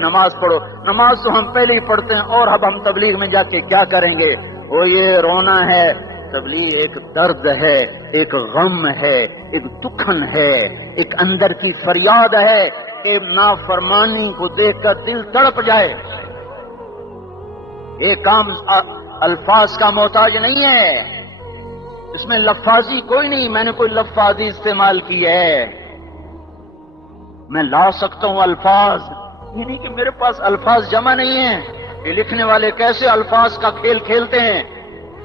نماز پڑھو، نماز تو ہم پہلے ہی پڑھتے ہیں، اور اب ہم تبلیغ میں جا کے کیا کریں گے؟ وہ یہ رونا ہے، تبلیغ ایک درد ہے، ایک غم ہے، ایک دکھن ہے، ایک اندر کی فریاد ہے کہ نافرمانی کو دیکھ کر دل تڑپ جائے۔ یہ کام الفاظ کا محتاج نہیں ہے، اس میں لفاظی کوئی نہیں، میں نے کوئی لفاظی استعمال کی ہے، میں لا سکتا ہوں الفاظ، یہ نہیں کہ میرے پاس الفاظ جمع نہیں ہیں۔ یہ لکھنے والے کیسے الفاظ کا کھیل کھیلتے ہیں،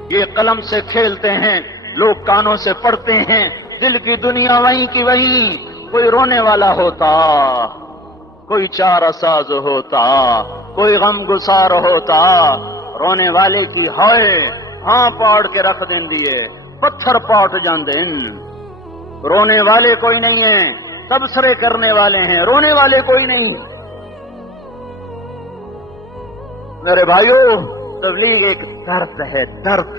یہ قلم سے کھیلتے ہیں، لوگ کانوں سے پڑھتے ہیں، دل کی دنیا وہیں کی وہیں۔ کوئی رونے والا ہوتا، کوئی چارہ ساز ہوتا، کوئی غم گسار ہوتا، رونے والے کی ہائے ہاں پاڑ کے رکھ دیں دیے، پتھر پاٹ جان دیں۔ رونے والے کوئی نہیں ہیں، تبصرے کرنے والے ہیں، رونے والے کوئی نہیں۔ میرے بھائیو، تبلیغ ایک درد ہے، درد،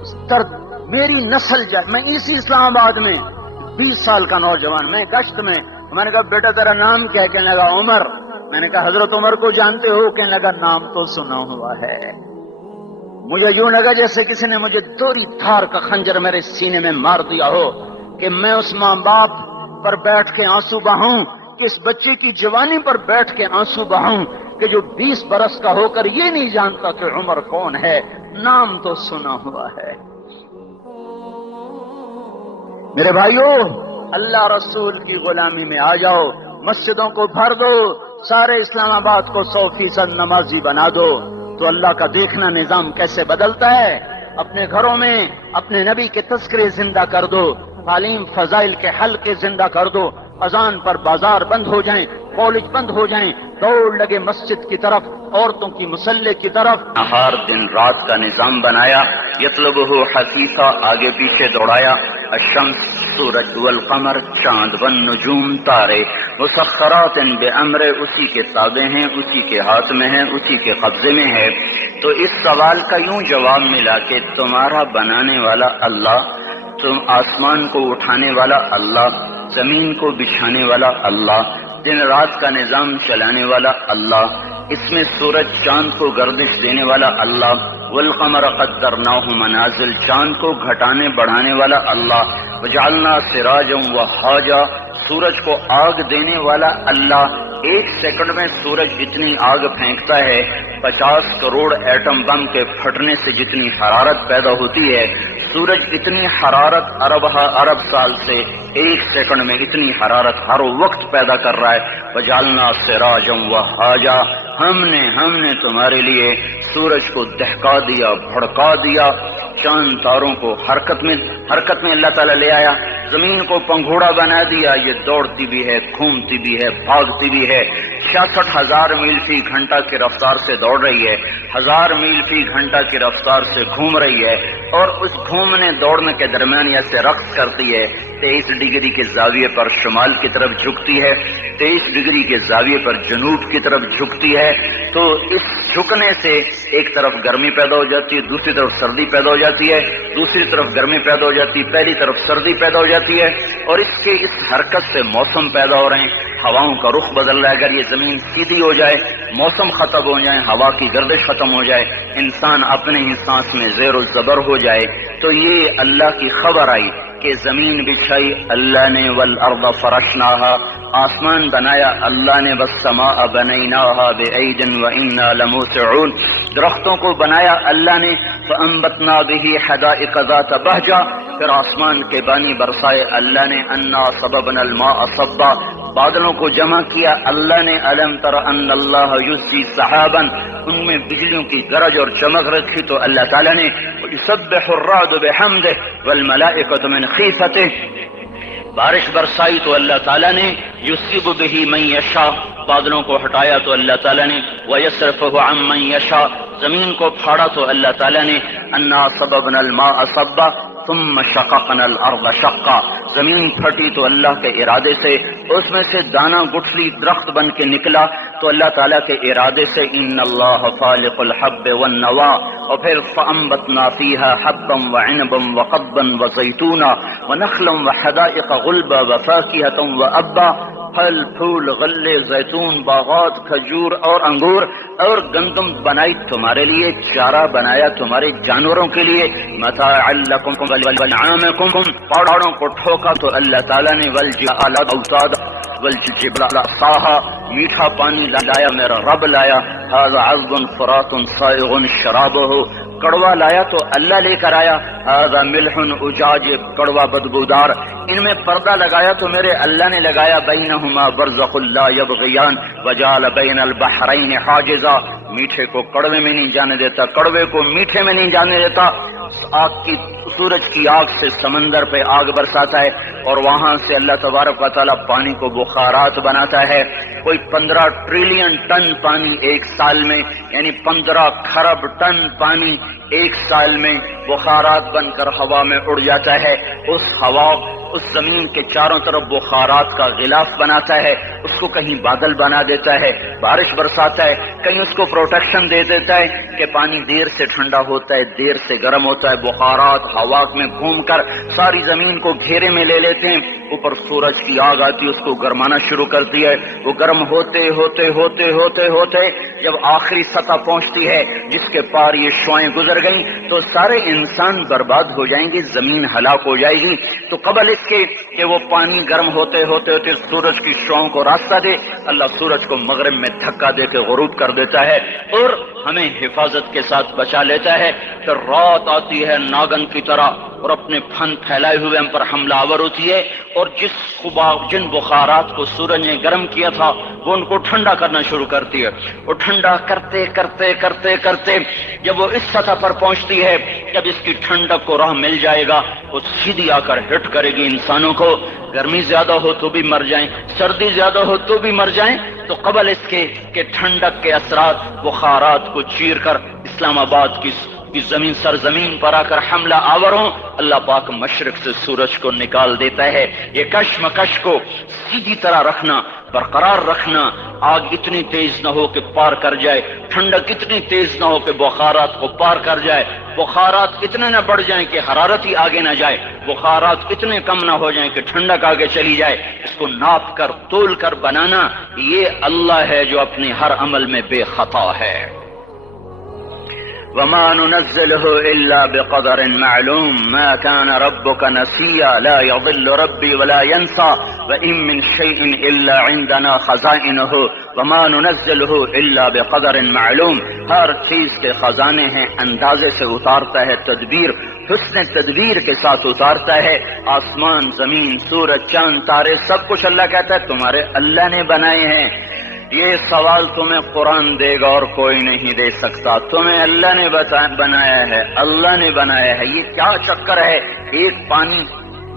اس درد میری نسل جائے۔ میں اسی اسلام آباد میں 20 سال کا نوجوان، میں گشت میں نے کہا بیٹا تیرا نام کیا؟ کہنے لگا عمر۔ میں نے کہا حضرت عمر کو جانتے ہو؟ کہنے لگا نام تو سنا ہوا ہے۔ مجھے یوں لگا جیسے کسی نے مجھے دوری دھار کا خنجر میرے سینے میں مار دیا ہو، کہ میں اس ماں باپ پر بیٹھ کے آنسو بہاؤں، کہ اس بچے کی جوانی پر بیٹھ کے آنسو بہاؤں، کہ جو 20 برس کا ہو کر یہ نہیں جانتا کہ عمر کون ہے، نام تو سنا ہوا ہے۔ میرے بھائیو، اللہ رسول کی غلامی میں آ جاؤ، مسجدوں کو بھر دو، سارے اسلام آباد کو 100% نمازی بنا دو، تو اللہ کا دیکھنا نظام کیسے بدلتا ہے۔ اپنے گھروں میں اپنے نبی کے تذکرے زندہ کر دو، تعلیم فضائل کے حلقے زندہ کر دو، اذان پر بازار بند ہو جائیں، کالج بند ہو جائیں، دوڑ لگے مسجد کی طرف، عورتوں کی مصلے کی طرف۔ نہار دن رات کا نظام بنایا، یطلبہ حثیثا آگے پیچھے دوڑایا، الشمس سورج والقمر چاند والنجوم تارے، مسخرات بامر اسی کے تابع ہیں، اسی کے ہاتھ میں ہیں، اسی کے قبضے میں ہے۔ تو اس سوال کا یوں جواب ملا کہ تمہارا بنانے والا اللہ، تم آسمان کو اٹھانے والا اللہ، زمین کو بچھانے والا اللہ، دن رات کا نظام چلانے والا اللہ، اس میں سورج چاند کو گردش دینے والا اللہ، والقمر قدرناہ منازل چاند کو گھٹانے بڑھانے والا اللہ، وجعلنا سراجا وہاجا سورج کو آگ دینے والا اللہ۔ 1 سیکنڈ میں سورج اتنی آگ پھینکتا ہے، 50 کروڑ ایٹم بم کے پھٹنے سے جتنی حرارت پیدا ہوتی ہے، سورج اتنی حرارت ارب سال سے 1 سیکنڈ میں اتنی حرارت ہر وقت پیدا کر رہا ہے۔ وجعلنا سراجا وہاجا ہم نے تمہارے لیے سورج کو دہکا دیا، بھڑکا دیا، چاند تاروں کو حرکت میں اللہ تعالیٰ لے آیا، زمین کو پنگھوڑا بنا دیا، یہ دوڑتی بھی ہے، گھومتی بھی ہے، بھاگتی بھی ہے، 66,000 میل فی گھنٹہ کی رفتار سے دوڑ رہی ہے، 1000 میل فی گھنٹہ کی رفتار سے گھوم رہی ہے، اور اس گھومنے دوڑنے کے درمیان ایسے رقص کرتی ہے، 23 ڈگری کے زاویے پر شمال کی طرف جھکتی ہے، 23 ڈگری کے زاویے پر جنوب کی طرف جھکتی ہے۔ تو اس جھکنے سے ایک طرف گرمی پیدا ہو جاتی ہے، دوسری طرف سردی پیدا ہو جاتی ہے، دوسری طرف گرمی پیدا ہو جاتی ہے، پہلی طرف سردی پیدا ہو جاتی ہے، اور اس حرکت سے موسم پیدا ہو رہے ہیں، ہواؤں کا رخ بدل رہا ہے۔ اگر یہ زمین سیدھی ہو جائے، موسم ختم ہو جائے، ہوا کی گردش ختم ہو جائے، انسان اپنے ہی سانس میں زیر و زبر ہو جائے، تو یہ اللہ کی خبر آئی کہ زمین بچھائی اللہ نے، والارض فرشناہا آسمان بنایا اللہ نے، والسماء بنیناہا بعید وانا لموسعون درختوں کو بنایا اللہ نے، فانبتنا به حدائق ذات بہجہ پھر آسمان کے بانی برسائے اللہ نے، انا صببنا الماء صبا بادلوں کو جمع کیا اللہ نے، الم تر ان اللہ یزجی سحابا ان میں بجلیوں کی گرج اور چمک رکھی تو اللہ تعالیٰ نے، یسبح الرعد بحمدہ والملائکۃ من خیفتہ بارش برسائی تو اللہ تعالیٰ نے، یصیب به من یشاء بادلوں کو ہٹایا تو اللہ تعالیٰ نے، ویصرفہ عن من یشاء زمین کو پھاڑا تو اللہ تعالیٰ نے، انا صببنا الماء صبا ثم شققنا الارض شقا زمین پھٹی تو اللہ کے ارادے سے، اس میں سے دانہ گٹھلی درخت بن کے نکلا تو اللہ تعالیٰ کے ارادے سے، ان اللہ خالق الحب والنوا اور پھر فانبتنا فیہا حبا وعنبا وقبا وزیتونا ونخلا وحدائق غلبا وفاکہۃ وابا پھل پھول غلے زیتون باغات کھجور اور انگور اور گندم بنائی تمہارے لیے، چارہ بنایا تمہارے جانوروں کے لیے، متاعا لکم ولانعامکم، پہاڑوں کو ٹھوکا تو اللہ تعالیٰ نے والجبال اوتادا والجبال اصاہا، میٹھا پانی لایا میرا رب لایا، ھذا عذب فرات صائغ شرابہ، کڑوا لایا تو اللہ لے کر آیا، ھذا ملح اجاج، کڑوا بدبودار، ان میں پردہ لگایا تو میرے اللہ نے لگایا، بینہما برزخ لا یبغیان وجعل بین البحرین حاجزا، میٹھے کو کڑوے میں نہیں جانے دیتا، کڑوے کو میٹھے میں نہیں جانے دیتا، آگ کی سورج کی آگ سے سمندر پہ آگ برساتا ہے اور وہاں سے اللہ تبارک و تعالیٰ پانی کو بخارات بناتا ہے، کوئی 15 ٹریلین ٹن پانی ایک سال میں، یعنی 15 کھرب ٹن پانی ایک سال میں بخارات بن کر ہوا میں اڑ جاتا ہے، اس ہوا اس زمین کے چاروں طرف بخارات کا غلاف بناتا ہے، اس کو کہیں بادل بنا دیتا ہے، بارش برساتا ہے، کہیں اس کو پروٹیکشن دے دیتا ہے کہ پانی دیر سے ٹھنڈا ہوتا ہے، دیر سے گرم ہوتا ہے، بخارات ہوا میں گھوم کر ساری زمین کو گھیرے میں لے لیتے ہیں، اوپر سورج کی آگ آتی ہے، اس کو گرمانا شروع کرتی ہے، وہ گرم ہوتے ہوتے ہوتے ہوتے ہوتے جب آخری سطح پہنچتی ہے جس کے پار یہ شعائیں گزر گئیں تو سارے انسان برباد ہو جائیں گے، زمین ہلاک ہو جائے گی، تو قبل اس کے کہ وہ پانی گرم ہوتے ہوتے ہوتے سورج کی شعاؤں کو راستہ دے، اللہ سورج کو مغرب میں دھکا دے کے غروب کر دیتا ہے اور ہمیں حفاظت کے ساتھ بچا لیتا ہے، پھر رات آتی ہے ناگن کی طرح اور اپنے پھن پھیلائے ہوئے ہم پر حملہ آور ہوتی ہے، اور جن بخارات کو سورج نے گرم کیا تھا وہ ان کو ٹھنڈا کرنا شروع کرتی ہے، اور ٹھنڈا کرتے کرتے کرتے کرتے جب وہ اس سطح پر پہنچتی ہے، جب اس کی ٹھنڈک کو راہ مل جائے گا وہ سیدھی آ کر ہٹ کرے گی انسانوں کو، گرمی زیادہ ہو تو بھی مر جائیں، سردی زیادہ ہو تو بھی مر جائیں، تو قبل اس کے کہ ٹھنڈک کے اثرات بخارات کو چیر کر اسلام آباد کی زمین سرزمین پر آ کر حملہ آور ہوں، اللہ پاک مشرق سے سورج کو نکال دیتا ہے۔ یہ کشمکش کو سیدھی طرح رکھنا، برقرار رکھنا، آگ اتنی تیز نہ ہو کہ پار کر جائے، ٹھنڈک اتنی تیز نہ ہو کہ بخارات کو پار کر جائے، بخارات اتنے نہ بڑھ جائیں کہ حرارت ہی آگے نہ جائے، بخارات اتنے کم نہ ہو جائیں کہ ٹھنڈک آگے چلی جائے، اس کو ناپ کر تول کر بنانا، یہ اللہ ہے جو اپنے ہر عمل میں بے خطا ہے۔ وما ننزله إلا بقدر معلوم ما كان ربك نسيا لا يضل ربي ولا ينسى وإن من شيء إلا عندنا خزائنه وما ننزله إلا بقدر معلوم، ہر چیز کے خزانے ہیں، اندازے سے اتارتا ہے، تدبیر حسن تدبیر کے ساتھ اتارتا ہے، آسمان زمین سورج چاند تارے سب کچھ اللہ کہتا ہے تمہارے اللہ نے بنائے ہیں۔ یہ سوال تمہیں قرآن دے گا اور کوئی نہیں دے سکتا، تمہیں اللہ نے بنایا ہے، اللہ نے بنایا ہے، یہ کیا چکر ہے، ایک پانی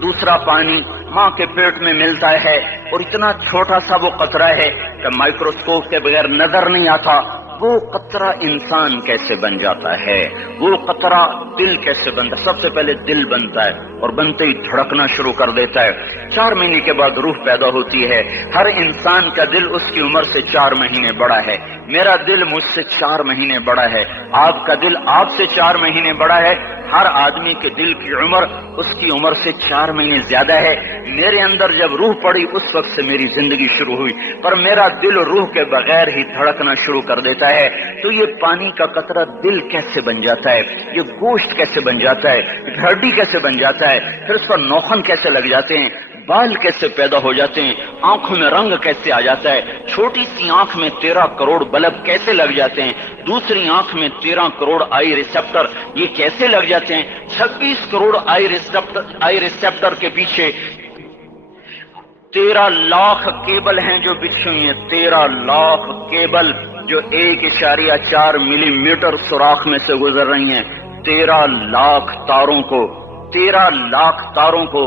دوسرا پانی ماں کے پیٹ میں ملتا ہے اور اتنا چھوٹا سا وہ قطرہ ہے کہ مائکروسکوپ کے بغیر نظر نہیں آتا، وہ قطرہ انسان کیسے بن جاتا ہے، وہ قطرہ دل کیسے بنتا ہے، سب سے پہلے دل بنتا ہے اور بنتے ہی دھڑکنا شروع کر دیتا ہے، 4 مہینے کے بعد روح پیدا ہوتی ہے، ہر انسان کا دل اس کی عمر سے 4 مہینے بڑا ہے، میرا دل مجھ سے 4 مہینے بڑا ہے، آپ کا دل آپ سے 4 مہینے بڑا ہے، ہر آدمی کے دل کی عمر اس کی عمر سے 4 مہینے زیادہ ہے، میرے اندر جب روح پڑی اس وقت سے میری زندگی شروع ہوئی، پر میرا دل روح کے بغیر ہی دھڑکنا شروع کر دیتا ہے، تو یہ پانی کا قطرہ دل کیسے بن جاتا ہے، یہ گوشت کیسے بن جاتا ہے، ہڈی کیسے بن جاتا ہے، پھر اس پر نوخن کیسے لگ جاتے ہیں، بال کیسے پیدا ہو جاتے ہیں، آنکھوں میں رنگ کیسے آ جاتا ہے، چھوٹی سی آنکھ میں 13 کروڑ بلب کیسے لگ جاتے ہیں، دوسری آنکھ میں 13 کروڑ آئی ریسپٹر یہ کیسے لگ جاتے ہیں، 26 کروڑ آئی ریسپٹر کے پیچھے 13 لاکھ کیبل ہیں جو بچھی ہوئی ہیں، 13 لاکھ کیبل جو 1.4 ملی میٹر سوراخ میں سے گزر رہی ہیں، 13 لاکھ تاروں کو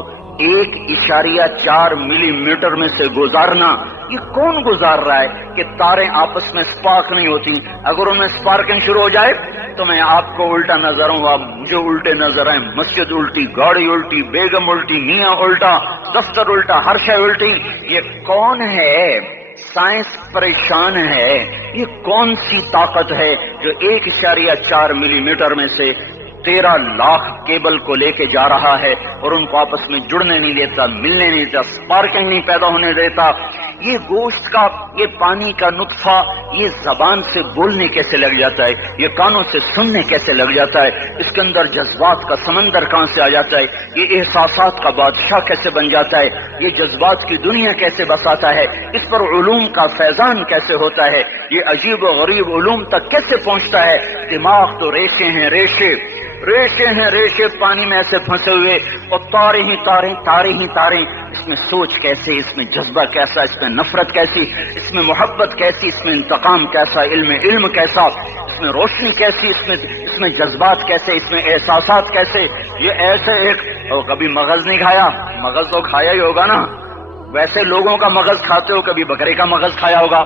1.4 ملی میٹر میں سے گزارنا، یہ کون گزار رہا ہے کہ تاریں آپس میں سپارک نہیں ہوتی، اگر ان میں سپارکنگ شروع ہو جائے تو میں آپ کو الٹا نظر ہوں، آپ مجھے الٹے نظر آئیں، مسجد الٹی، گاڑی الٹی، بیگم الٹی، میاں الٹا، دفتر الٹا، ہر شے الٹی، یہ کون ہے؟ سائنس پریشان ہے، یہ کون سی طاقت ہے جو 1.4 ملی میٹر میں سے 13 لاکھ کیبل کو لے کے جا رہا ہے اور ان کو آپس میں جڑنے نہیں دیتا، ملنے نہیں دیتا، سپارکنگ نہیں پیدا ہونے دیتا، یہ گوشت کا، یہ پانی کا نطفہ، یہ زبان سے بولنے کیسے لگ جاتا ہے، یہ کانوں سے سننے کیسے لگ جاتا ہے، اس کے اندر جذبات کا سمندر کہاں سے آ جاتا ہے، یہ احساسات کا بادشاہ کیسے بن جاتا ہے، یہ جذبات کی دنیا کیسے بساتا ہے، اس پر علوم کا فیضان کیسے ہوتا ہے، یہ عجیب و غریب علوم تک کیسے پہنچتا ہے۔ دماغ تو ریشے ہیں، ریشے ہیں، ریشے پانی میں ایسے پھنسے ہوئے، اور تارے ہی تارے، تارے ہی تارے، اس میں سوچ کیسے، اس میں جذبہ کیسا، اس میں نفرت کیسی، اس میں محبت کیسی، اس میں انتقام کیسا، علم کیسا، اس میں روشنی کیسی، اس میں جذبات کیسے، اس میں احساسات کیسے، یہ ایسے ایک۔ اور کبھی مغز نہیں کھایا؟ مغز تو کھایا ہی ہوگا نا، ویسے لوگوں کا مغز کھاتے ہو، کبھی بکرے کا مغز کھایا ہوگا،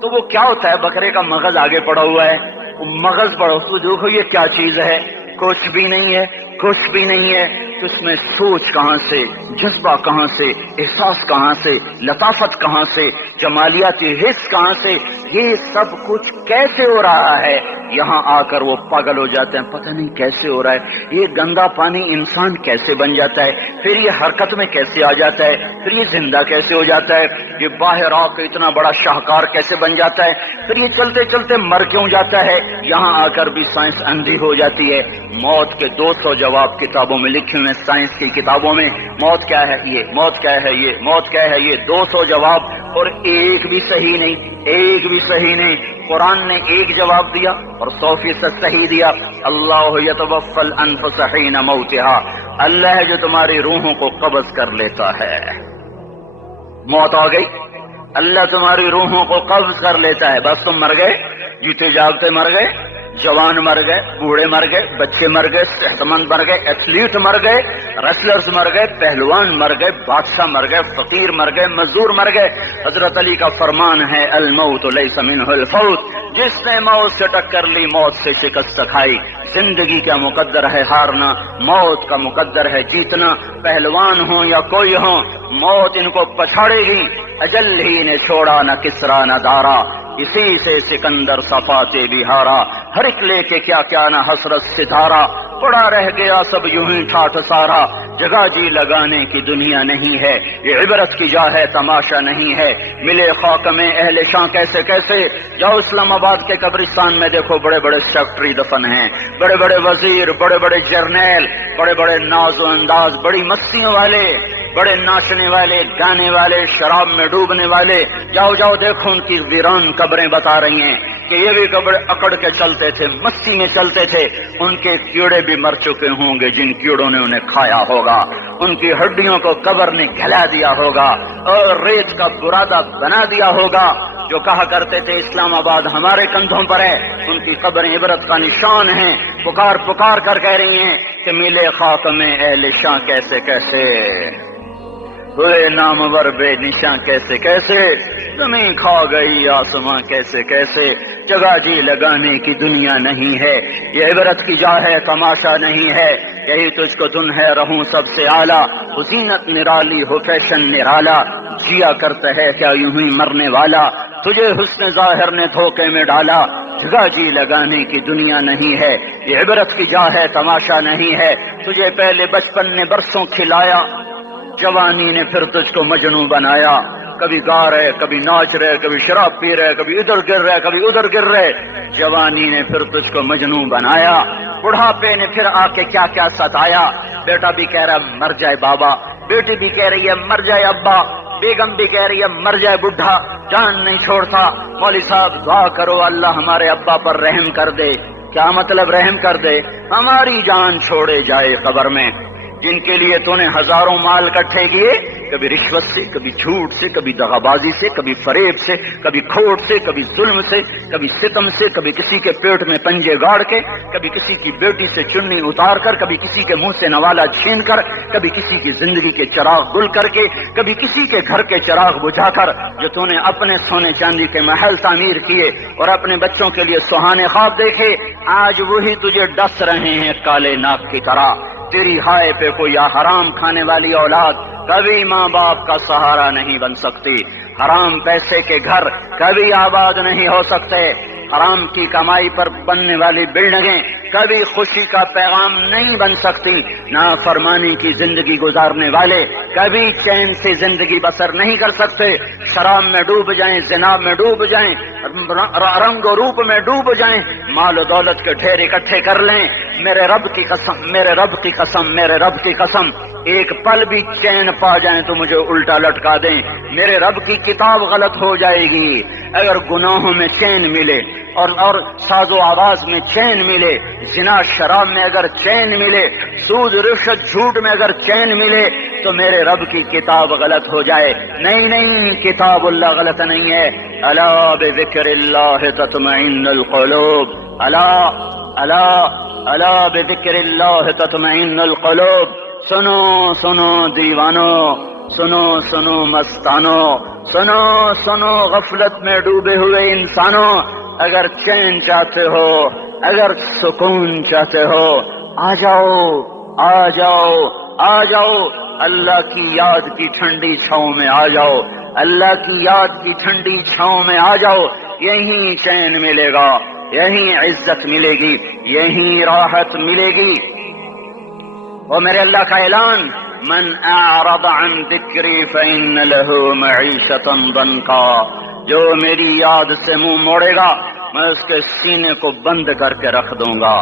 تو وہ کیا ہوتا ہے؟ بکرے کا مغز آگے پڑا ہوا ہے، مغز پڑا، تو دیکھو یہ کیا چیز ہے، کچھ بھی نہیں ہے، کچھ بھی نہیں ہے، تو اس میں سوچ کہاں سے، جذبہ کہاں سے، احساس کہاں سے، لطافت کہاں سے، جمالیاتی حس کہاں سے، یہ سب کچھ کیسے ہو رہا ہے؟ یہاں آ کر وہ پاگل ہو جاتے ہیں، پتہ نہیں کیسے ہو رہا ہے، یہ گندا پانی انسان کیسے بن جاتا ہے، پھر یہ حرکت میں کیسے آ جاتا ہے، پھر یہ زندہ کیسے ہو جاتا ہے، یہ باہر آ کے اتنا بڑا شاہکار کیسے بن جاتا ہے، پھر یہ چلتے چلتے مر کیوں جاتا ہے؟ یہاں آ کر بھی سائنس اندھی ہو جاتی ہے۔ موت کے 200 جواب کتابوں میں لکھے ہوئے، سائنس کی کتابوں میں، موت کیا ہے یہ، موت کیا ہے یہ، موت کیا ہے یہ، 200 جواب، اور ایک بھی صحیح نہیں، ایک بھی صحیح نہیں۔ قرآن نے ایک جواب دیا اور 100% صحیح دیا۔ اللہ یتوفی الانفس حین موتها، اللہ ہے جو تمہاری روحوں کو قبض کر لیتا ہے۔ موت آ گئی، اللہ تمہاری روحوں کو قبض کر لیتا ہے، بس تم مر گئے، جیتے جاگتے مر گئے، جوان مر گئے، بوڑھے مر گئے، بچے مر گئے، صحت مند مر گئے، ایتھلیٹ مر گئے، ریسلرز مر گئے، پہلوان مر گئے، بادشاہ مر گئے، فقیر مر گئے، مزدور مر گئے۔ حضرت علی کا فرمان ہے الموت لیس منہ الفوت، جس نے موت سے ٹکر لی موت سے شکست کھائی۔ زندگی کا مقدر ہے ہارنا، موت کا مقدر ہے جیتنا، پہلوان ہوں یا کوئی ہوں، موت ان کو پچھاڑے گی۔ اجل ہی نے چھوڑا نہ کسرا نہ دارا، اسی سے سکندر صفاتے بہارا، ہر ایک لے کے کیا کیا نہ حسرت ستارہ، پڑا رہ گیا سب یوں ہی ٹھاٹھ سارا، جگہ جی لگانے کی دنیا نہیں ہے، یہ عبرت کی جا ہے تماشا نہیں ہے، ملے خاک میں اہل شاں کیسے کیسے، جاؤ اسلام آباد کے قبرستان میں دیکھو، بڑے بڑے سیکٹری دفن ہیں، بڑے بڑے وزیر، بڑے بڑے جرنیل، بڑے بڑے ناز و انداز، بڑی مستیوں والے، بڑے ناچنے والے، گانے والے، شراب میں ڈوبنے والے، جاؤ جاؤ دیکھو ان کی ویران قبریں بتا رہی ہیں کہ یہ بھی قبر اکڑ کے چلتے تھے، مستی میں چلتے تھے، ان کے کیڑے بھی مر چکے ہوں گے جن کیڑوں نے انہیں کھایا ہوگا، ان کی ہڈیوں کو قبر نے گھلا دیا ہوگا اور ریت کا برادہ بنا دیا ہوگا۔ جو کہا کرتے تھے اسلام آباد ہمارے کندھوں پر ہے، ان کی قبریں عبرت کا نشان ہیں، پکار پکار کر کہہ رہی ہیں کہ ملے خاک میں اہل شاں کیسے کیسے، ہوئے نامور بے نشاں کیسے کیسے، زمین کھا گئی آسماں کیسے کیسے، جگہ جی لگانے کی دنیا نہیں ہے، یہ عبرت کی جا ہے تماشا نہیں ہے، یہی تجھ کو دن ہے رہوں سب سے اعلیٰ، زینت نرالی ہو فیشن نرالا، جیا کرتا ہے کیا یوں ہی مرنے والا، تجھے حسن ظاہر نے دھوکے میں ڈالا، جگہ جی لگانے کی دنیا نہیں ہے، یہ عبرت کی جا ہے تماشا نہیں ہے، تجھے پہلے بچپن نے برسوں کھلایا، جوانی نے پھر تجھ کو مجنوں بنایا، کبھی گا رہے، کبھی ناچ رہے، کبھی شراب پی رہے، کبھی ادھر گر رہے، کبھی ادھر گر رہے، جوانی نے پھر تجھ کو مجنوں بنایا، بڑھاپے نے پھر آ کے کیا کیا ستایا، بیٹا بھی کہہ رہا ہے مر جائے بابا، بیٹی بھی کہہ رہی ہے مر جائے ابا، بیگم بھی کہہ رہی ہے مر جائے بڈھا، جان نہیں چھوڑتا۔ مولوی صاحب دعا کرو اللہ ہمارے ابا پر رحم کر دے۔ کیا مطلب رحم کر دے؟ ہماری جان چھوڑے جائے قبر میں، جن کے لیے تو نے ہزاروں مال اکٹھے کیے، کبھی رشوت سے، کبھی جھوٹ سے، کبھی دغابازی سے، کبھی فریب سے، کبھی کھوٹ سے، کبھی ظلم سے، کبھی ستم سے، کبھی کسی کے پیٹ میں پنجے گاڑ کے، کبھی کسی کی بیٹی سے چننی اتار کر، کبھی کسی کے منہ سے نوالا چھین کر، کبھی کسی کی زندگی کے چراغ گل کر کے، کبھی کسی کے گھر کے چراغ بجھا کر، جو تو نے اپنے سونے چاندی کے محل تعمیر کیے اور اپنے بچوں کے لیے سہانے خواب دیکھے، آج وہی تجھے ڈس رہے ہیں کالے ناک کی طرح۔ تیری ہائے پہ کوئی حرام کھانے والی اولاد کبھی ماں باپ کا سہارا نہیں بن سکتی، حرام پیسے کے گھر کبھی آباد نہیں ہو سکتے، حرام کی کمائی پر بننے والی بلڈنگیں کبھی خوشی کا پیغام نہیں بن سکتی. نافرمانی کی زندگی گزارنے والے کبھی چین سے زندگی بسر نہیں کر سکتے. شراب میں ڈوب جائیں، زنا میں ڈوب جائیں، رنگ و روپ میں ڈوب جائیں، مال و دولت کے ڈھیر اکٹھے کر لیں، میرے رب کی قسم، میرے رب کی قسم، میرے رب کی قسم، ایک پل بھی چین پا جائیں تو مجھے الٹا لٹکا دیں. میرے رب کی کتاب غلط ہو جائے گی. اگر گناہوں میں چین ملے اور ساز و آواز میں چین ملے، زنا شراب میں اگر چین ملے، سود رشوت جھوٹ میں اگر چین ملے، تو میرے رب کی کتاب غلط ہو جائے. نہیں، کتاب اللہ غلط نہیں ہے. الا بذکر اللہ تطمئن القلوب، الا بذکر اللہ تطمئن القلوب. سنو دیوانو، سنو مستانو، سنو غفلت میں ڈوبے ہوئے انسانوں. اگر چین چاہتے ہو، اگر سکون چاہتے ہو، آ جاؤ اللہ کی یاد کی ٹھنڈی چھاؤں میں آ جاؤ. اللہ کی یاد کی ٹھنڈی چھاؤں میں آ جاؤ. یہیں چین ملے گا، یہیں عزت ملے گی، یہیں راحت ملے گی. اور میرے اللہ کا اعلان، من اعرض عن ذکری فإن له معیشۃ ضنکا. جو میری یاد سے منہ موڑے گا میں اس کے سینے کو بند کر کے رکھ دوں گا،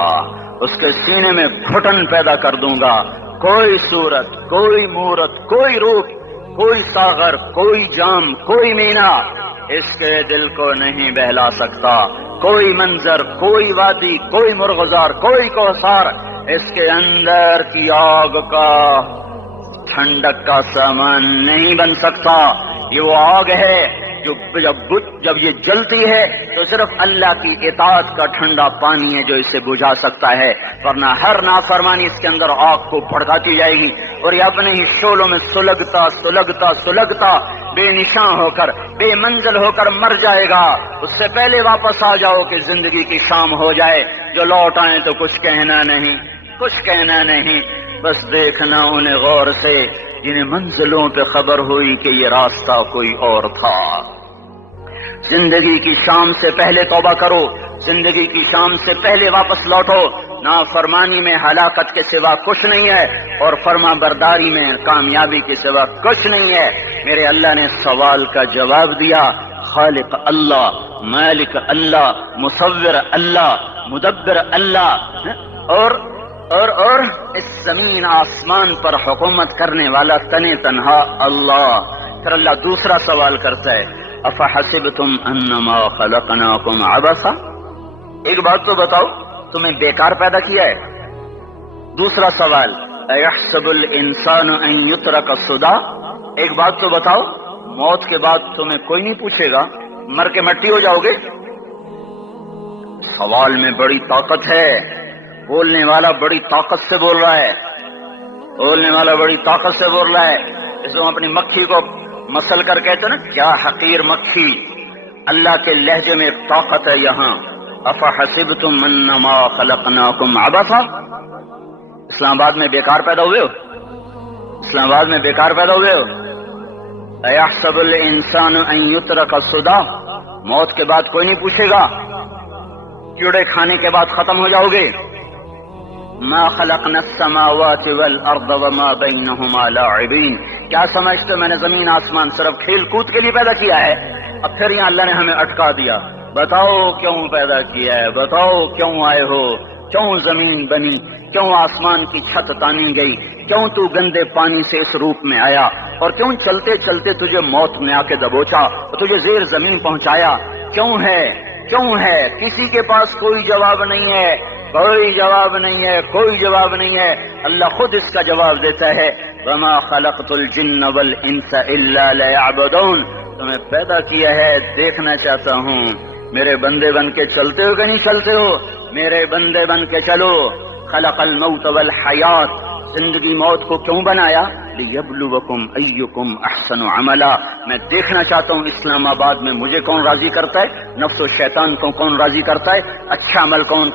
اس کے سینے میں گھٹن پیدا کر دوں گا. کوئی صورت، کوئی مورت، کوئی روپ، کوئی ساغر، کوئی جام، کوئی مینا اس کے دل کو نہیں بہلا سکتا. کوئی منظر، کوئی وادی، کوئی مرغزار، کوئی کوثر اس کے اندر کی آگ کا ٹھنڈک کا سامان نہیں بن سکتا. یہ وہ آگ ہے جو جب یہ جلتی ہے تو صرف اللہ کی اطاعت کا ٹھنڈا پانی ہے جو اسے بجھا سکتا ہے، ورنہ ہر نافرمانی اس کے اندر آگ کو بھڑکاتی جائے گی اور یہ اپنے ہی شعلوں میں سلگتا بے نشاں ہو کر، بے منزل ہو کر مر جائے گا. اس سے پہلے واپس آ جاؤ کہ زندگی کی شام ہو جائے. جو لوٹ آئیں تو کچھ کہنا نہیں، بس دیکھنا انہیں غور سے جنہیں منزلوں پہ خبر ہوئی کہ یہ راستہ کوئی اور تھا. زندگی کی شام سے پہلے توبہ کرو، زندگی کی شام سے پہلے واپس لوٹو. نافرمانی میں ہلاکت کے سوا کچھ نہیں ہے اور فرما برداری میں کامیابی کے سوا کچھ نہیں ہے. میرے اللہ نے سوال کا جواب دیا. خالق اللہ، مالک اللہ، مصور اللہ، مدبر اللہ، اور اس زمین آسمان پر حکومت کرنے والا تنے تنہا اللہ. پھر اللہ دوسرا سوال کرتا ہے، افحسبتم انما خلقناکم عبثا. ایک بات تو بتاؤ، تمہیں بیکار پیدا کیا ہے؟ دوسرا سوال، ایحسب الانسان ان یترک سدی. ایک بات تو بتاؤ، موت کے بعد تمہیں کوئی نہیں پوچھے گا، مر کے مٹی ہو جاؤ گے؟ سوال میں بڑی طاقت ہے. بولنے والا بڑی طاقت سے بول رہا ہے، اس کو اپنی مکھی کو مسل کر کہتے نا، کیا حقیر مکھی. اللہ کے لہجے میں ایک طاقت ہے یہاں. افحسبتم انما خلقناکم عبثا. اسلام آباد میں بیکار پیدا ہوئے ہو؟ ایحسب الانسان ان یترک سدی. موت کے بعد کوئی نہیں پوچھے گا، کیڑے کھانے کے بعد ختم ہو جاؤ گے. ما خلقنا السماوات والارض وما بینہما لاعبین. کیا سمجھتے ہو میں نے زمین آسمان صرف کھیل کود کے لیے پیدا کیا ہے؟ اب پھر یہاں اللہ نے ہمیں اٹکا دیا. بتاؤ کیوں پیدا کیا ہے، بتاؤ کیوں آئے ہو، کیوں زمین بنی، کیوں آسمان کی چھت تانی گئی، کیوں تو گندے پانی سے اس روپ میں آیا، اور کیوں چلتے چلتے تجھے موت میں آ کے دبوچا اور تجھے زیر زمین پہنچایا. کیوں ہے؟ کسی کے پاس کوئی جواب نہیں ہے. اللہ خود اس کا جواب دیتا ہے، وما خلقت الجن والانس الا ليعبدون. تمہیں پیدا کیا ہے، دیکھنا چاہتا ہوں میرے بندے بن کے چلتے ہو کہ نہیں چلتے ہو. میرے بندے بن کے چلو. خلق الموت والحیات. زندگی موت کو کیوں بنایا؟ لیبلوکم ایکم احسن عملا، میں دیکھنا چاہتا ہوں اسلام آباد میں مجھے کون راضی کرتا ہے، نفس و شیطان کو کون راضی کرتا ہے، اچھا عمل کون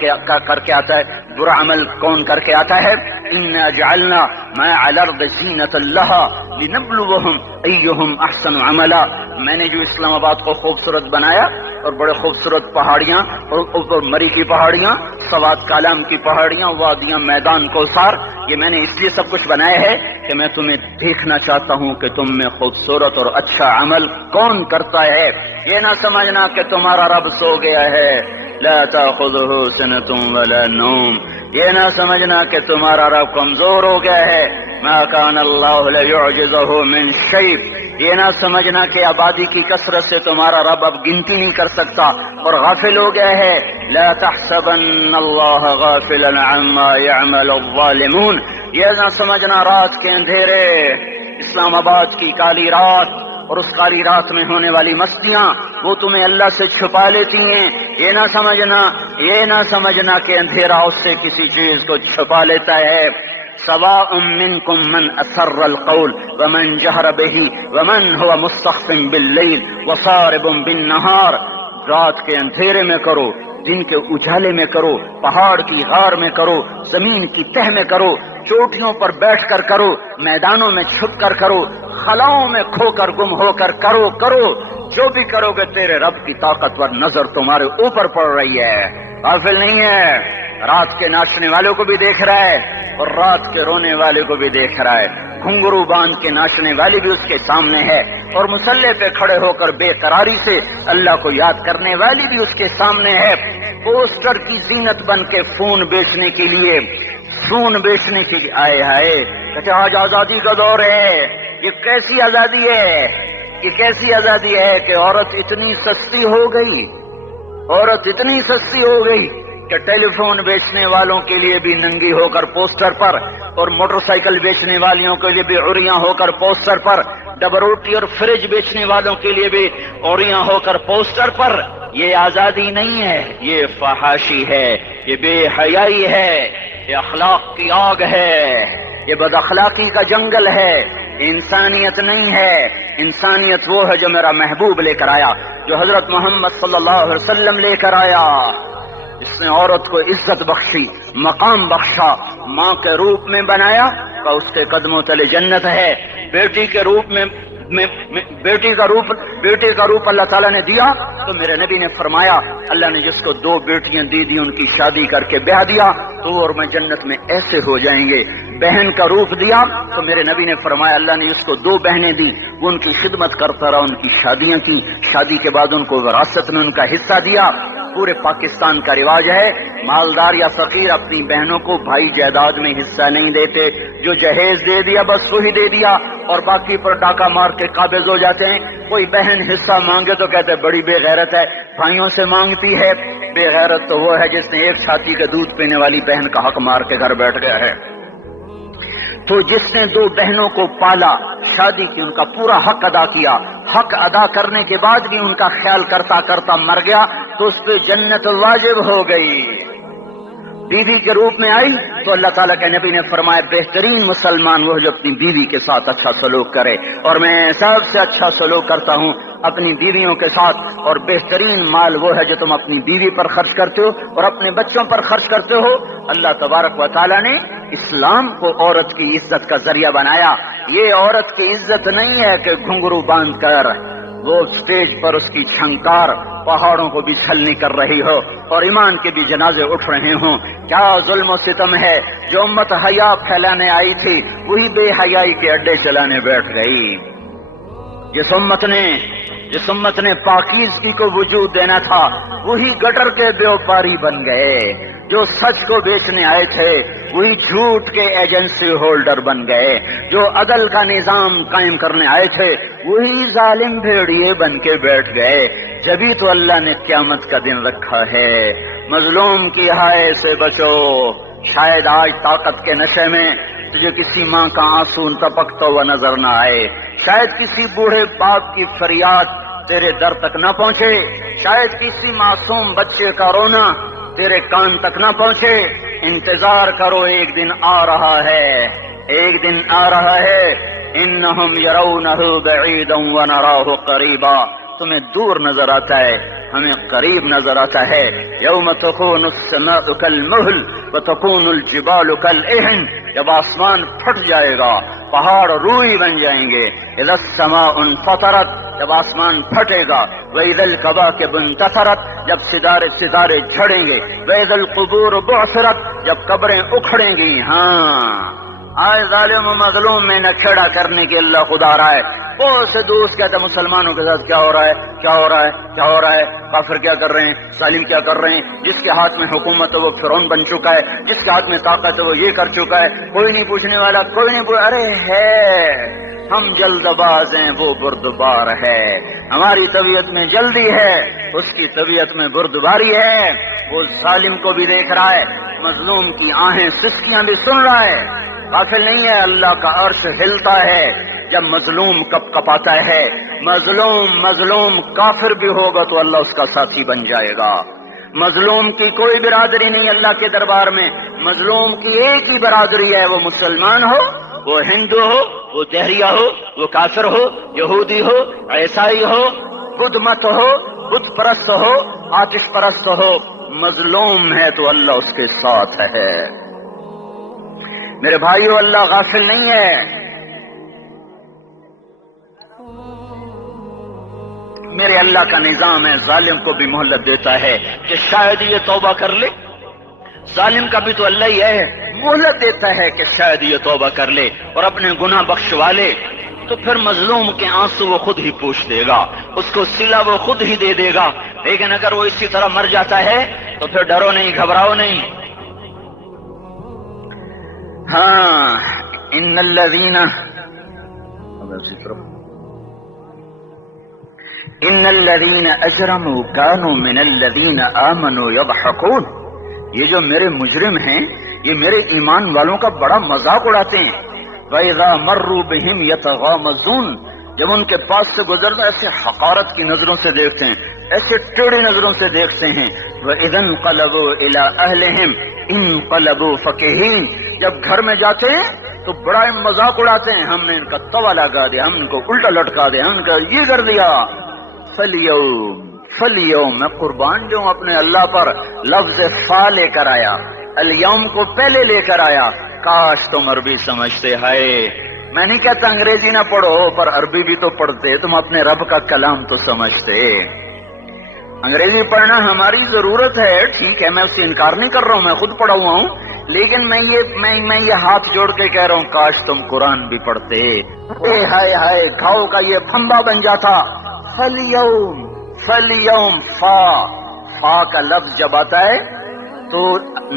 کر کے آتا ہے، برا عمل کون کر کے آتا ہے۔ انا جعلنا ما علی الارض زینۃ لها لنبلوہم ایہم احسن عملا، میں نے جو اسلام آباد کو خوبصورت بنایا اور بڑے خوبصورت پہاڑیاں اور مری کی پہاڑیاں، سوات کالام کی پہاڑیاں، وادیاں، میدان کوثر، یہ میں نے اس لیے سب کچھ بنایا ہے کہ میں تمہیں دیکھنا چاہتا ہوں کہ تم میں خوبصورت اور اچھا عمل کون کرتا ہے۔ یہ نہ سمجھنا کہ تمہارا رب سو گیا ہے، لا تأخذہ سنۃ ولا نوم، یہ نہ سمجھنا کہ تمہارا رب کمزور ہو گیا ہے، ما کان اللہ لیعجزہ من شیء، یہ نہ سمجھنا کہ آبادی کی کثرت سے تمہارا رب اب گنتی نہیں کر سکتا اور غافل ہو گیا ہے۔ لا تحسبن اللہ غافلا عما يعمل الظالمون، یہ نہ سمجھنا رات کے اندھیرے، اسلام آباد کی کالی رات اور اس کالی رات میں ہونے والی مستیاں وہ تمہیں اللہ سے چھپا لیتی ہیں، یہ نہ سمجھنا کہ اندھیرا اس سے کسی چیز کو چھپا لیتا ہے۔ سواء منکم من اسر القول ومن جہر به ومن هو مستخف باللیل وصارب بالنہار، رات کے اندھیرے میں کرو، دن کے اجالے میں کرو، پہاڑ کی غار میں کرو، زمین کی تہ میں کرو، چوٹیوں پر بیٹھ کر کرو، میدانوں میں چھپ کر کرو، خلاؤں میں کھو کر گم ہو کر کرو، جو بھی کرو گے تیرے رب کی طاقتور نظر تمہارے اوپر پڑ رہی ہے، غافل نہیں ہے، رات کے ناچنے والوں کو بھی دیکھ رہا ہے اور رات کے رونے والے کو بھی دیکھ رہا ہے، گھنگرو باندھ کے ناچنے والی بھی اس کے سامنے ہے اور مسلح پہ کھڑے ہو کر بے قراری سے اللہ کو یاد کرنے والی بھی اس کے سامنے ہے، پوسٹر کی زینت بن کے فون بیچنے کے لیے آئے کہتے آج آزادی کا دور ہے، یہ کیسی آزادی ہے کہ عورت اتنی سستی ہو گئی کہ ٹیلی فون بیچنے والوں کے لیے بھی ننگی ہو کر پوسٹر پر اور موٹر سائیکل بیچنے والیوں کے لیے بھی عریاں ہو کر پوسٹر پر، ڈبل روٹی اور فریج بیچنے والوں کے لیے بھی عریاں ہو کر پوسٹر پر۔ یہ آزادی نہیں ہے، یہ فحاشی ہے، یہ بے حیائی ہے، یہ اخلاق کی آگ ہے، یہ بد اخلاقی کا جنگل ہے، انسانیت نہیں ہے۔ انسانیت وہ ہے جو میرا محبوب لے کر آیا، جو حضرت محمد صلی اللہ علیہ وسلم لے کر آیا، اس نے عورت کو عزت بخشی، مقام بخشا، ماں کے روپ میں بنایا کہ اس کے قدموں تلے جنت ہے، بیٹی کے روپ میں بیٹی کا روپ اللہ تعالیٰ نے دیا تو میرے نبی نے فرمایا اللہ نے جس کو 2 بیٹیاں دی ان کی شادی کر کے بیاہ دیا تو اور میں جنت میں ایسے ہو جائیں گے۔ بہن کا روپ دیا تو میرے نبی نے فرمایا اللہ نے جس کو 2 بہنیں دی وہ ان کی خدمت کرتا رہا، ان کی شادیاں کی، شادی کے بعد ان کو وراثت میں ان کا حصہ دیا۔ پورے پاکستان کا رواج ہے مالدار یا فقیر اپنی بہنوں کو بھائی جائیداد میں حصہ نہیں دیتے، جو جہیز دے دیا بس وہی دے دیا اور باقی پر ڈاکہ مار کے قابض ہو جاتے ہیں۔ کوئی بہن حصہ مانگے تو کہتے بڑی بے غیرت ہے، بھائیوں سے مانگتی ہے۔ بے غیرت تو وہ ہے جس نے 1 چھاتی کے دودھ پینے والی بہن کا حق مار کے گھر بیٹھ گیا ہے۔ تو جس نے 2 بہنوں کو پالا، شادی کی، ان کا پورا حق ادا کیا، حق ادا کرنے کے بعد بھی ان کا خیال کرتا کرتا مر گیا تو اس پہ جنت واجب ہو گئی۔ بیوی کے روپ میں آئی تو اللہ تعالیٰ کے نبی نے فرمایا بہترین مسلمان وہ جو اپنی بیوی کے ساتھ اچھا سلوک کرے، اور میں سب سے اچھا سلوک کرتا ہوں اپنی بیویوں کے ساتھ، اور بہترین مال وہ ہے جو تم اپنی بیوی پر خرچ کرتے ہو اور اپنے بچوں پر خرچ کرتے ہو۔ اللہ تبارک و تعالیٰ نے اسلام کو عورت کی عزت کا ذریعہ بنایا۔ یہ عورت کی عزت نہیں ہے کہ گھنگرو باندھ کر وہ سٹیج پر اس کی چھنکار پہاڑوں کو بھی چھلنی کر رہی ہو اور ایمان کے بھی جنازے اٹھ رہے ہوں۔ کیا ظلم و ستم ہے، جو امت حیا پھیلانے آئی تھی وہی بے حیائی کے اڈے چلانے بیٹھ گئی۔ جس امت نے پاکیزگی کو وجود دینا تھا وہی گٹر کے بیوپاری بن گئے، جو سچ کو بیچنے آئے تھے وہی جھوٹ کے ایجنسی ہولڈر بن گئے، جو عدل کا نظام قائم کرنے آئے تھے وہی ظالم بھیڑیے بن کے بیٹھ گئے۔ جبھی تو اللہ نے قیامت کا دن رکھا ہے۔ مظلوم کی ہائے سے بچو، شاید آج طاقت کے نشے میں تجھے کسی ماں کا آنسو ٹپکتا ہوا نظر نہ آئے، شاید کسی بوڑھے باپ کی فریاد تیرے در تک نہ پہنچے، شاید کسی معصوم بچے کا رونا تیرے کان تک نہ پہنچے۔ انتظار کرو، ایک دن آ رہا ہے ایک دن آ رہا ہے انہم یرونہ بعیدا ونراہ قریبا، تمہیں دور نظر آتا ہے ہمیں قریب نظر آتا ہے. یوم تکون السماء کالمہل وتکون الجبال کالعہن، جب آسمان پھٹ جائے گا پہاڑ روئی بن جائیں گے. اذا السماء انفطرت، جب آسمان پھٹے گا. واذا الکواکب انتثرت، جب ستارے جھڑیں گے. واذا القبور بعثرت، جب قبریں اکھڑیں گی. ہاں آئے ظالم و مظلوم میں نہ کھڑا کرنے کے اللہ خدا رہا ہے. بہت سے دوست کہتے ہیں مسلمانوں کے ساتھ کیا ہو رہا ہے، کیا ہو رہا ہے، کیا ہو رہا ہے، کافر کیا کر رہے ہیں، ظالم کیا کر رہے ہیں. جس کے ہاتھ میں حکومت ہے وہ فرعون بن چکا ہے، جس کے ہاتھ میں طاقت ہے وہ یہ کر چکا ہے. کوئی نہیں پوچھنے والا، کوئی نہیں ارے ہے ہم جلد باز ہیں وہ بردبار ہے. ہماری طبیعت میں جلدی ہے، اس کی طبیعت میں بردباری ہے. وہ ظالم کو بھی دیکھ رہا ہے، مظلوم کی آہیں سسکیاں بھی سن رہا ہے. غافل نہیں ہے، اللہ کا عرش ہلتا ہے جب مظلوم کپ کپاتا ہے. مظلوم کافر بھی ہوگا تو اللہ اس کا ساتھی بن جائے گا. مظلوم کی کوئی برادری نہیں اللہ کے دربار میں. مظلوم کی ایک ہی برادری ہے، وہ مسلمان ہو، وہ ہندو ہو، وہ دہریہ ہو، وہ کافر ہو، یہودی ہو، عیسائی ہو، بدھ مت ہو، بت پرست ہو، آتش پرست ہو. مظلوم ہے تو اللہ اس کے ساتھ ہے. میرے بھائیو، اللہ غافل نہیں ہے. میرے اللہ کا نظام ہے، ظالم کو بھی مہلت دیتا ہے کہ شاید یہ توبہ کر لے. ظالم کا بھی تو اللہ ہی ہے، مہلت دیتا ہے کہ شاید یہ توبہ کر لے اور اپنے گناہ بخشوا لے. تو پھر مظلوم کے آنسو وہ خود ہی پوچھ دے گا، اس کو صلہ وہ خود ہی دے دے گا. لیکن اگر وہ اسی طرح مر جاتا ہے تو پھر ڈرو نہیں، گھبراؤ نہیں. ہاں ان الذین اجرموا كانوا من الذین آمنوا يضحكون. یہ جو میرے مجرم ہیں یہ میرے ایمان والوں کا بڑا مذاق اڑاتے ہیں. وَإِذَا مَرُّوا بِهِمْ يَتَغَامَزُونَ، جب ان کے پاس سے گزرتا ایسے حقارت کی نظروں سے دیکھتے ہیں، ایسے ٹیڑھی نظروں سے دیکھتے ہیں. وَإِذَا انقلبوا إِلَىٰ أَهْلِهِمْ انقلبوا فَكِهِينَ، جب گھر میں جاتے ہیں تو بڑا مذاق اڑاتے ہیں، ہم نے ان کا توا لگا دیا، ہم ان کو الٹا لٹکا دیا، ہم نے کا یہ کر دیا. فَالْيَوْمَ میں قربان جو اپنے اللہ پر لفظ فا لے کر آیا، الیوم کو پہلے لے کر آیا. کاش تم عربی سمجھتے. ہے میں نہیں کہتا انگریزی نہ پڑھو، پر عربی بھی تو پڑھتے، تم اپنے رب کا کلام تو سمجھتے. انگریزی پڑھنا ہماری ضرورت ہے، ٹھیک ہے، میں اس سے انکار نہیں کر رہا ہوں، میں خود پڑھا ہوا ہوں. لیکن میں یہ ہاتھ جوڑ کے کہہ رہا ہوں کاش تم قرآن بھی پڑھتے. ہائے ہائے گھاؤ کا یہ پھمبا بن جاتا. فَالْيَوْمَ فا کا لفظ جب آتا ہے تو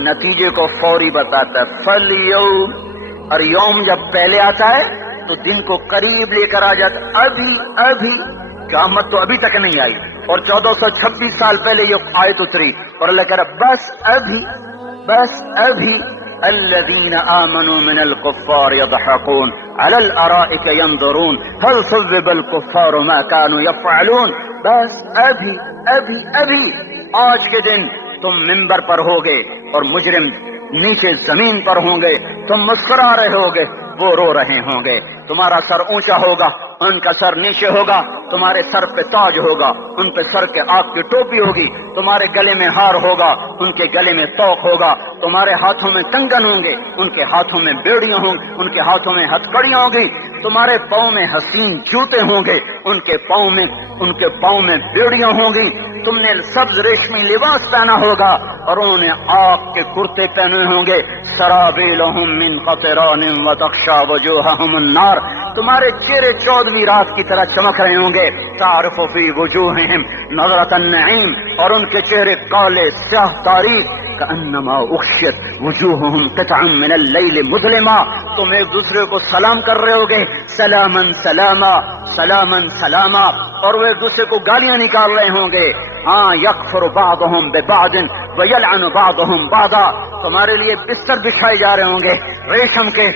نتیجے کو فوری بتاتا ہے. فَالْيَوْمَ، اور یوم جب پہلے آتا ہے تو دن کو قریب لے کر آ جاتا. ابھی قیامت تو ابھی تک نہیں آئی، اور 1426 سال پہلے یہ آیت اتری، اور اللہ کہہ رہا بس ابھی الذين آمنوا من الكفار يضحكون على الارائك ينظرون هل ثوب الكفار ما كانوا يفعلون. بس ابھی آج کے دن تم منبر پر ہوگے اور مجرم نیچے زمین پر ہوں گے، تم مسکرا رہے ہوگے، وہ رو رہے ہوں گے. تمہارا سر اونچا ہوگا، ان کا سر نیچے ہوگا. تمہارے سر پہ تاج ہوگا، ان پہ سر کے آگ کی ٹوپی ہوگی. تمہارے گلے میں ہار ہوگا، ان کے گلے میں توق ہوگا. تمہارے ہاتھوں میں کنگن ہوں گے، ان کے ہاتھوں میں بیڑیاں ہوں گی، ان کے ہاتھوں میں ہتھکڑیاں ہوں گی. تمہارے پاؤں میں حسین جوتے ہوں گے، ان کے پاؤں میں بیڑیاں ہوں گی. تم نے سبز ریشمی لباس پہنا ہوگا اور انہوں نے آگ کے کرتے پہنے ہوں گے. سرابیلہم من قطران وتخشی وجوہہم النار. تمہارے چہرے 14ویں رات کی طرح چمک رہے ہوں گے. تعرف فی وجوہہم نظرۃ النعیم، اور ان کے چہرے کالے سیاہ تاریک. کأنما اغشیت وجوہہم قطعا من اللیل مظلما. تم ایک دوسرے کو سلام کر رہے ہوگے، سلامن سلاما سلامن سلاما، اور وہ ایک دوسرے کو گالیاں نکال رہے ہوں گے. ہاں یکفر بعضهم ببعض ویلعن بعضهم بعضا. تمہارے لیے بستر بچھائے جا رہے ہوں گے ریشم کے.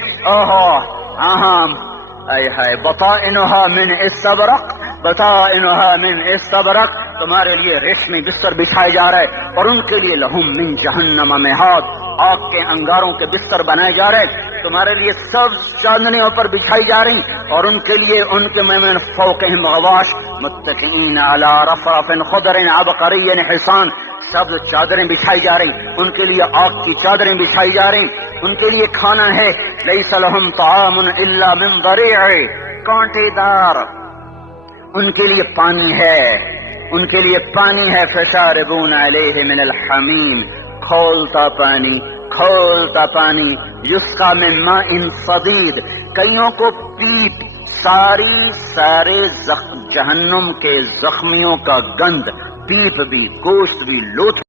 بطائنها من استبرق، بطائنها من استبرق. تمہارے لیے ریشمی بستر بچھائے جا رہے اور ان کے لیے لہم من جہنم مہاد آگ کے انگاروں کے بستر بنائے جا رہے، تمہارے لیے سبز چادریں پر بچھائی جا رہی اور ان کے لیے ان کے من فوقہم غواش متکئین علی رفرف خضر عبقری حسان، سبز چادریں بچھائی جا رہی، ان کے لیے آگ کی چادریں بچھائی جا رہی، ان کے لیے کھانا ہے لیس لہم طعام الا من ضریع، کانٹے دار، ان کے لیے پانی ہے، ان کے لیے پانی ہے، فشاربون علیہ من الحمیم، کھولتا پانی، یسقا من ماء صدید، کئیوں کو پیپ سارے جہنم کے زخمیوں کا گند، پیپ بھی، گوشت بھی، لوتھڑے